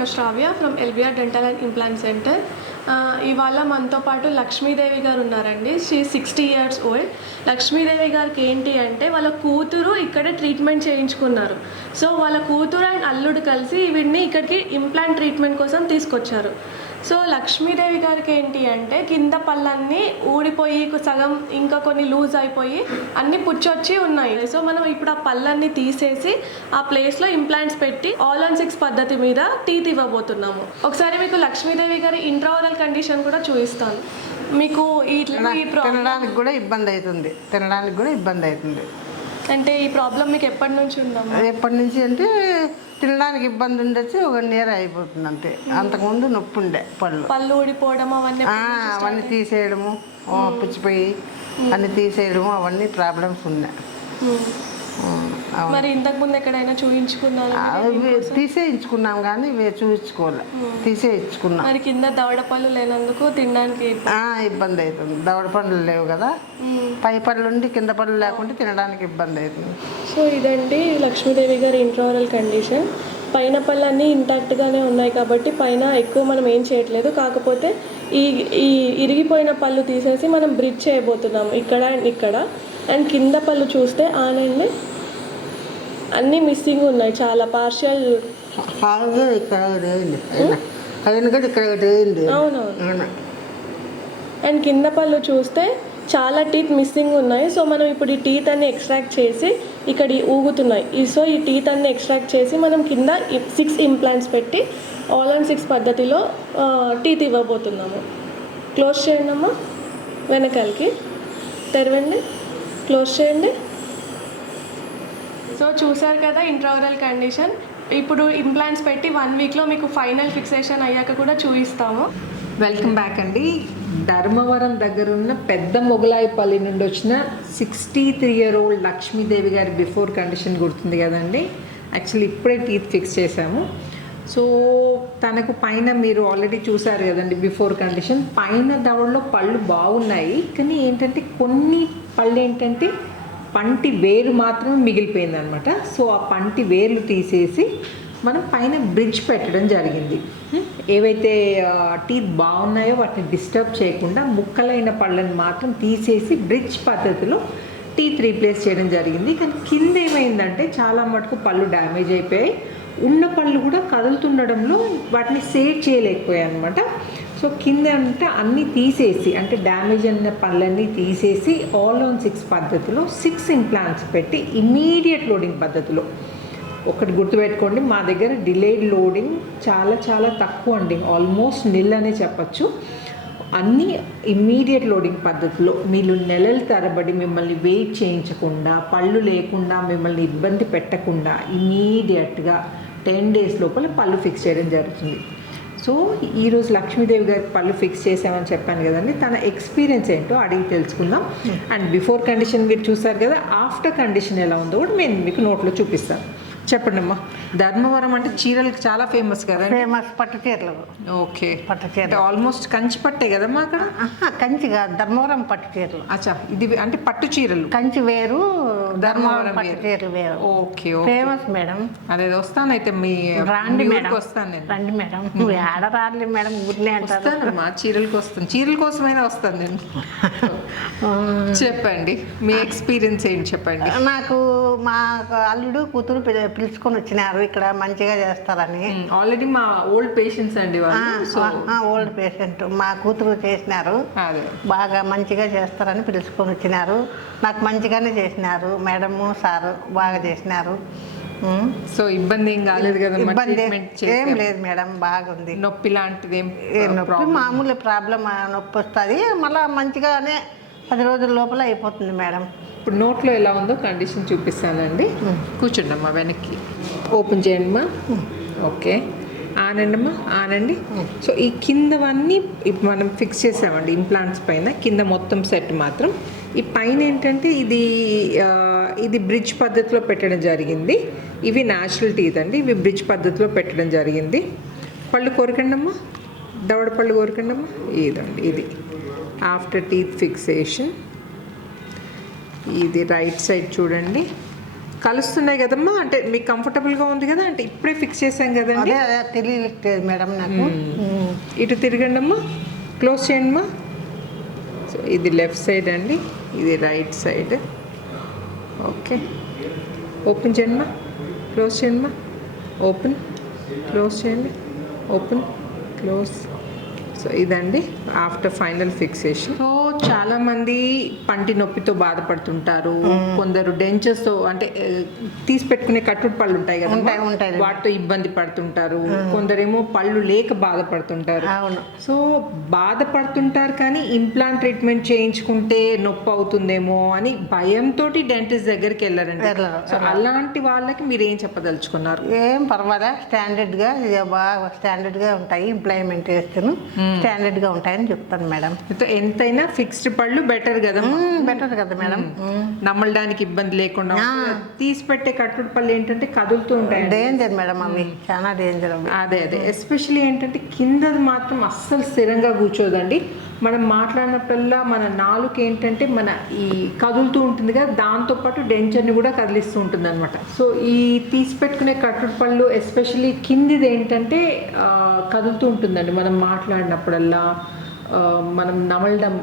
Doctor Shravya from LBR dental and implant centre. ఇవాళ మనతో పాటు లక్ష్మీదేవి గారు ఉన్నారండి. She 60 years old. లక్ష్మీదేవి గారికి ఏంటి అంటే వాళ్ళ కూతురు ఇక్కడే ట్రీట్మెంట్ చేయించుకున్నారు. సో వాళ్ళ కూతురు అండ్ అల్లుడు కలిసి వీడిని ఇక్కడికి ఇంప్లాంట్ ట్రీట్మెంట్ కోసం తీసుకొచ్చారు. సో లక్ష్మీదేవి గారికి ఏంటి అంటే కింద పళ్ళన్నీ ఊడిపోయి సగం ఇంకా కొన్ని లూజ్ అయిపోయి అన్నీ పుచ్చొచ్చి ఉన్నాయి. సో మనం ఇప్పుడు ఆ పళ్ళన్నీ తీసేసి ఆ ప్లేస్లో ఇంప్లాంట్స్ పెట్టి ఆల్ ఆన్ 6 పద్ధతి మీద టీత్ ఇవ్వబోతున్నాము. ఒకసారి మీకు లక్ష్మీదేవి గారి ఇంట్రావరల్ కండిషన్ కూడా చూపిస్తాను. మీకు తినడానికి కూడా ఇబ్బంది అవుతుంది. అంటే ఈ ప్రాబ్లం మీకు ఎప్పటి నుంచి ఉందమ్మా? ఎప్పటి నుంచి అంటే తినడానికి ఇబ్బంది ఉండొచ్చు, 1 year అయిపోతుంది అంతే. అంతకుముందు నొప్పి ఉండే పళ్ళు ఊడిపోవడం అవన్నీ తీసేయడము, పుచ్చిపోయి అన్నీ తీసేయడము అవన్నీ ప్రాబ్లమ్స్ ఉన్నాయి. మరి ఇంతకు ముందు ఎక్కడైనా చూయించుకున్నారు? తీసేయించుకున్నాం కానీ చూయించుకోలే, తీసేయించుకున్నాం. మరి కింద దవడ పళ్ళు లేనందుకు తినడానికి ఇబ్బంది అవుతుంది. దవడ పళ్ళు లేవు కదా, పై పళ్ళు ఉండి కింద పళ్ళు లేకుంటే తినడానికి ఇబ్బంది అవుతుంది. సో ఇదండి లక్ష్మీదేవి గారి ఇంట్రావరల్ కండిషన్. పైన పళ్ళు అన్నీ ఇంటాక్ట్గానే ఉన్నాయి కాబట్టి పైన ఎక్కువ మనం ఏం చేయట్లేదు. కాకపోతే ఈ ఇరిగిపోయిన పళ్ళు తీసేసి మనం బ్రిడ్జ్ చేయబోతున్నాము ఇక్కడ అండ్ ఇక్కడ. అండ్ కింద పళ్ళు చూస్తే ఆనండి అన్నీ మిస్సింగ్ ఉన్నాయి, చాలా పార్షియల్. అవునవును. అండ్ కింద పళ్ళు చూస్తే చాలా టీత్ మిస్సింగ్ ఉన్నాయి. సో మనం ఇప్పుడు ఈ టీత్ అన్ని ఎక్స్ట్రాక్ట్ చేసి ఇక్కడ ఊగుతున్నాయి. సో ఈ టీత్ అన్ని ఎక్స్ట్రాక్ట్ చేసి మనం కింద 6 ఇంప్లాంట్స్ పెట్టి ఆల్ ఆన్ 6 పద్ధతిలో టీత్ ఇవ్వబోతున్నాము. క్లోజ్ చేయండి అమ్మా, వెనకాలకి తెరవండి, క్లోజ్ చేయండి. సో చూసారు కదా ఇంట్రావరల్ కండిషన్. ఇప్పుడు ఇంప్లాంట్స్ పెట్టి 1 weekలో మీకు ఫైనల్ ఫిక్సేషన్ అయ్యాక కూడా చూపిస్తాము. వెల్కమ్ బ్యాక్ అండి. ధర్మవరం దగ్గర ఉన్న పెద్ద మొగలాయిపల్లి నుండి వచ్చిన 63 year old లక్ష్మీదేవి గారి బిఫోర్ కండిషన్ గుర్తుంది కదండి. యాక్చువల్లీ ఇప్పుడే టీత్ ఫిక్స్ చేశాము. సో తనకు పైన మీరు ఆల్రెడీ చూసారు కదండి బిఫోర్ కండిషన్. పైన దవడలో పళ్ళు బాగున్నాయి, కానీ ఏంటంటే కొన్ని పళ్ళు ఏంటంటే పంటి వేరు మాత్రమే మిగిలిపోయింది అనమాట. సో ఆ పంటి వేర్లు తీసేసి మనం పైన బ్రిడ్జ్ పెట్టడం జరిగింది. ఏవైతే టీత్ బాగున్నాయో వాటిని డిస్టర్బ్ చేయకుండా ముక్కలైన పళ్ళని మాత్రం తీసేసి బ్రిడ్జ్ పద్ధతిలో టీత్ రీప్లేస్ చేయడం జరిగింది. కానీ కింద ఏమైందంటే చాలా మటుకు పళ్ళు డ్యామేజ్ అయిపోయాయి. ఉన్న పళ్ళు కూడా కదులుతుండడంలో వాటిని సేవ్ చేయలేకపోయాయి అనమాట. సో కింద అంటే అన్నీ తీసేసి, అంటే డ్యామేజ్ అయిన పళ్ళన్నీ తీసేసి ఆల్ ఆన్ 6 పద్ధతిలో 6 ఇంప్లాంట్స్ పెట్టి ఇమీడియట్ లోడింగ్ పద్ధతిలో. ఒకటి గుర్తుపెట్టుకోండి, మా దగ్గర డిలేడ్ లోడింగ్ చాలా చాలా తక్కువ అండి, ఆల్మోస్ట్ నిల్ అనే చెప్పచ్చు. అన్నీ ఇమ్మీడియట్ లోడింగ్ పద్ధతిలో మీరు నెలల తరబడి మిమ్మల్ని వెయిట్ చేయించకుండా, పళ్ళు లేకుండా మిమ్మల్ని ఇబ్బంది పెట్టకుండా ఇమీడియట్గా 10 days లోపల పళ్ళు ఫిక్స్ చేయడం జరుగుతుంది. సో ఈరోజు లక్ష్మీదేవి గారికి పళ్ళు ఫిక్స్ చేసామని చెప్పాను కదండి. తన ఎక్స్పీరియన్స్ ఏంటో అడిగి తెలుసుకుందాం. అండ్ బిఫోర్ కండిషన్ మీరు చూసారు కదా, ఆఫ్టర్ కండిషన్ ఎలా ఉందో కూడా నేను మీకు నోట్లో చూపిస్తాను. చెప్పండి అమ్మా. ధర్మవరం అంటే చీరలకు చాలా ఫేమస్ కదా. ఫేమస్ పట్టు చీరలు. ఓకే, పట్టు చీరలు ఆల్మోస్ట్ కంచి పట్టే కదమ్మా అక్కడ. కంచి కాదు, ధర్మవరం పట్టు చీరలు. అచ్చా, ఇది అంటే పట్టు చీరలు. కంచి వేరు, ధర్మవరం పట్టు చీరలు వేరు. Okay, famous madam. అదే వస్తాను అయితే మీ రాండి మేడం, వస్తాను నేను. రండి మేడం, ఆడ రాలి మేడం, ఊరినే వస్తానమ్మా. చీరలకు వస్తాను, చీరల కోసమైనా వస్తాను నేను. చెప్పండి మీ ఎక్స్పీరియన్స్ ఏంటి చెప్పండి. నాకు మా అల్లుడు కూతురు పిలుచుకొని వచ్చినారు, ఇక్కడ మంచిగా చేస్తారని. ఆల్రెడీ మా ఓల్డ్ పేషెంట్స్ అండి వాళ్ళు. ఓల్డ్ పేషెంట్ మా కూతురు చేసినారు, బాగా మంచిగా చేస్తారని పిలుచుకొని వచ్చినారు. నాకు మంచిగానే చేసినారు మేడము, సారు బాగా చేసినారు. సో ఇబ్బంది ఏం కాలేదు కదా? ఇబ్బంది ఏం లేదు మేడం, బాగుంది. నొప్పి లాంటిది నొప్పి మామూలు ప్రాబ్లం, నొప్పి వస్తుంది, మళ్ళీ మంచిగానే 10 రోజుల లోపల అయిపోతుంది మేడం. ఇప్పుడు నోట్లో ఎలా ఉందో కండిషన్ చూపిస్తానండి. కూర్చోండి అమ్మా, వెనక్కి ఓపెన్ చేయండి అమ్మా. ఓకే, ఆనండి అమ్మా, ఆనండి. సో ఈ కిందవన్నీ ఇప్పుడు మనం ఫిక్స్ చేసామండి ఇంప్లాంట్స్ పైన. కింద మొత్తం సెట్ మాత్రం. ఈ పైన ఏంటంటే ఇది బ్రిడ్జ్ పద్ధతిలో పెట్టడం జరిగింది. ఇవి న్యాచురల్ టీత్ అండి, ఇవి బ్రిడ్జ్ పద్ధతిలో పెట్టడం జరిగింది. పళ్ళు కోరకండి అమ్మా, దవడ పళ్ళు కోరకండి అమ్మా. ఇదండి ఇది ఆఫ్టర్ టీత్ ఫిక్సేషన్. ఇది రైట్ సైడ్ చూడండి, కలుస్తున్నాయి కదమ్మా, అంటే మీకు కంఫర్టబుల్గా ఉంది కదా, అంటే ఇప్పుడే ఫిక్స్ చేసాం కదండి. అదే తెలియలేదు మేడం నాకు. ఇటు తిరగండి అమ్మా, క్లోజ్ చేయండి అమ్మా. సో ఇది లెఫ్ట్ సైడ్ అండి, ఇది రైట్ సైడ్. ఓకే, ఓపెన్ చేయండి అమ్మా, క్లోజ్ చేయండి అమ్మా, ఓపెన్ క్లోజ్ చేయండి, ఓపెన్ క్లోజ్. సో ఇదండి ఆఫ్టర్ ఫైనల్ ఫిక్సేషన్. సో చాలామంది పంటి నొప్పితో బాధపడుతుంటారు, కొందరు డెంచర్స్తో అంటే తీసి పెట్టుకునే కట్టుడు పళ్ళు ఉంటాయి కదా, వాటితో ఇబ్బంది పడుతుంటారు, కొందరేమో పళ్ళు లేక బాధపడుతుంటారు. సో బాధపడుతుంటారు కానీ ఇంప్లాంట్ ట్రీట్మెంట్ చేయించుకుంటే నొప్పి అవుతుందేమో అని భయంతో డెంటిస్ట్ దగ్గరికి వెళ్ళారండి. సో అలాంటి వాళ్ళకి మీరు ఏం చెప్పదలుచుకున్నారు? ఏం పర్వాలే, స్టాండర్డ్గా బాగా స్టాండర్డ్గా ఉంటాయి, ఇంప్లాయ్మెంట్ చేస్తాను స్టాండర్డ్గా ఉంటాయని చెప్తాను మేడం. ఎంతైనా ఫిక్స్డ్ పళ్ళు బెటర్ కదా, బెటర్ కదా మేడం, నమ్మడానికి ఇబ్బంది లేకుండా. తీసి పెట్టే కట్టుడు పళ్ళు ఏంటంటే కదులుతూ ఉంటాయి, డేంజర్ మేడం, అవి చాలా డేంజర్. అదే ఎస్పెషల్లీ ఏంటంటే కిందది మాత్రం అస్సలు స్థిరంగా కూర్చోదండి. మనం మాట్లాడినప్పుడల్లా మన నాలుక ఏంటంటే మన ఈ కదులుతూ ఉంటుంది కదా, దాంతోపాటు డెంచర్ని కూడా కదిలిస్తూ ఉంటుంది అనమాట. సో ఈ తీసి పెట్టుకునే కట్టుడు పళ్ళు ఎస్పెషల్లీ కిందిది ఏంటంటే కదులుతూ ఉంటుందండి. మనం మాట్లాడినప్పుడల్లా, మనం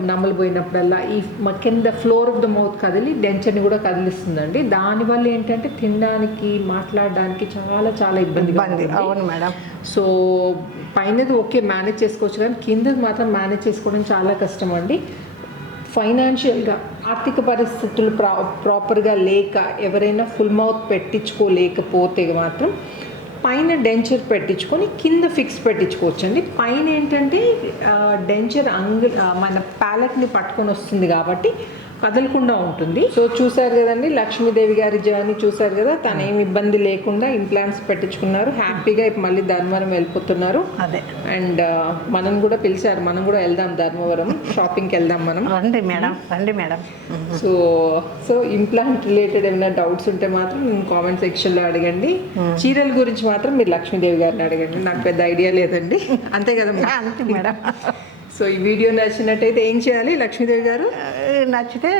నమలబోయినప్పుడల్లా ఈ కింద ఫ్లోర్ ఆఫ్ ద మౌత్ కదిలి డెంచర్ని కూడా కదిలిస్తుందండి. దానివల్ల ఏంటంటే తినడానికి మాట్లాడడానికి చాలా చాలా ఇబ్బందిగా ఉంది. అవును మేడం. సో పైనది ఓకే మేనేజ్ చేసుకోవచ్చు, కానీ కిందది మాత్రం మేనేజ్ చేసుకోవడం చాలా కష్టం అండి. ఫైనాన్షియల్గా ఆర్థిక పరిస్థితులు ప్రాపర్గా లేక ఎవరైనా ఫుల్ మౌత్ పెట్టించుకోలేకపోతే మాత్రం పైన డెంచర్ పెట్టించుకొని కింద ఫిక్స్ పెట్టించుకోవచ్చు అండి. పైన ఏంటంటే డెంచర్ మన ప్యాలెట్ని పట్టుకొని వస్తుంది కాబట్టి కదలకుండా ఉంటుంది. సో చూసారు కదండి, లక్ష్మీదేవి గారి జర్నీ చూసారు కదా, తను ఏమి ఇబ్బంది లేకుండా ఇంప్లాంట్స్ పెట్టించుకున్నారు, హ్యాపీగా ఇప్పుడు మళ్ళీ ధర్మవరం వెళ్ళిపోతున్నారు. అదే, అండ్ మనం కూడా పిలిచారు, మనం కూడా వెళ్దాం ధర్మవరం, షాపింగ్కి వెళ్దాం మనం. రండి మేడం, రండి మేడం. సో ఇంప్లాంట్ రిలేటెడ్ ఏమైనా డౌట్స్ ఉంటే మాత్రం కామెంట్ సెక్షన్లో అడగండి. చీరల గురించి మాత్రం మీరు లక్ష్మీదేవి గారిని అడగండి, నాకు పెద్ద ఐడియా లేదండి. అంతే కదా అంతే మేడం. సో ఈ వీడియో నచ్చినట్టయితే ఏం చేయాలి లక్ష్మీదేవి గారు? నచ్చితే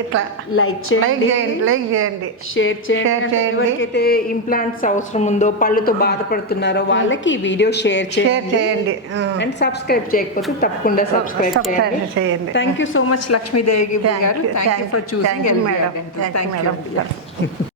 ఇట్లా లైక్ చేయండి, షేర్ చేయండి. ఎవరికైతే ఇంప్లాంట్స్ అవసరం ఉందో, పళ్ళుతో బాధపడుతున్నారో వాళ్ళకి ఈ వీడియో షేర్ చేయండి. అండ్ సబ్స్క్రైబ్ చేయకపోతే తప్పకుండా సబ్స్క్రైబ్ చేయండి. Thank you so much Lakshmidevi గారు. థ్యాంక్ యూ ఫర్ చూసింగ్. మేడం.